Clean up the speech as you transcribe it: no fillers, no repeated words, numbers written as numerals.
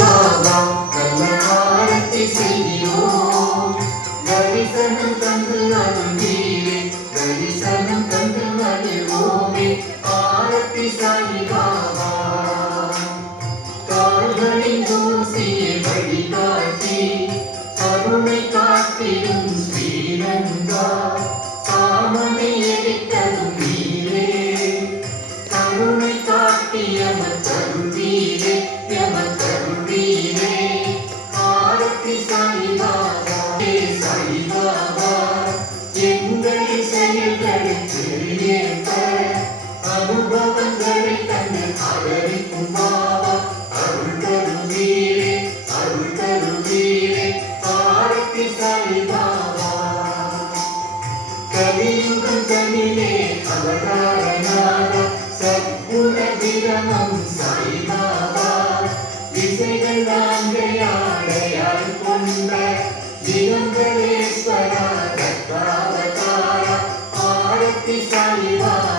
பாபா நல்ல ஆரத்தி செய்கிறோம். தரிசனம் தந்து அருள்வீரே, தரிசனம் தந்து மகிழ்வோமே. ஆரத்தி சாயி பாபா கால்களின் தூசியை வழிகாட்டி கருணை காட்டிடும் ஸ்ரீரங்கா. காமனை எரித்ததும் நீரே, கருணை காட்டி எமக்கருள்வீரே, எமக்கருள்வீரே. ஆரத்தி சாயி பாபா, சாயி பாபா எங்கள் செயல்களுக்கு ஏற்ப அனுபவங்களை தந்து ஆதரிக்கும் பாபா. அருள் தருவீரே, அருள் தருவீரே. ஆரத்தி சாயி பாபா கலியுகம் தனிலே அவதாரனாக சத்குண விரமம் சாயி பாபா. திசைகள் நான்கை ஆடையாய் கொண்ட திகம்பரேஸ்வரா தத்தாவதாரா. ஆரத்தி சாயி பாபா